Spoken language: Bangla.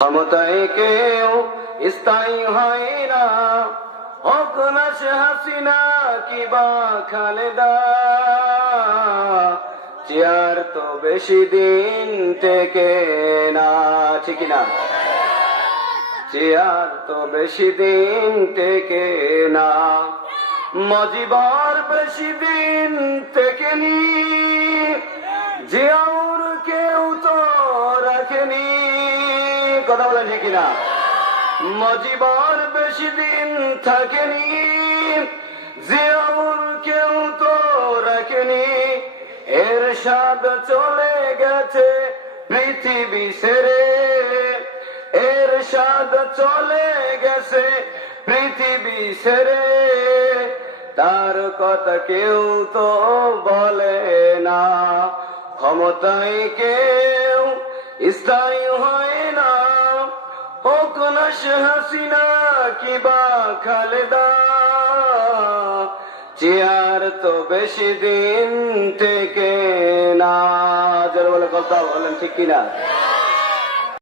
ক্ষমতায় কেউ স্থায়ী হয় না, হোক না সে হাসিনা কিবা খালেদা। চেয়ার তো বেশি দিন টেকে না, ঠিক না? চেয়ার তো বেশি দিন টেকে না। মজিবর বেশি দিন টেকেনি, জিয়াউর কেউ তো রাখেনি। কথা বলেন ঠিক না? মজিবর বেশি দিন থাকেনি, জিয়াউর কেউ তো রাখেনি। এরশাদ চলে গেছে পৃথিবী ছেড়ে, এরশাদ চলে গেছে পৃথিবী ছেড়ে। তার কথা কেউ তো বলে না। ক্ষমতায় কেউ স্থায়ী হয় না, হোক না সে হাসিনা কিবা খালেদা। চেয়ার তো বেশি দিন টেকে না। যারা বলে কথা বলেন ঠিক কিনা?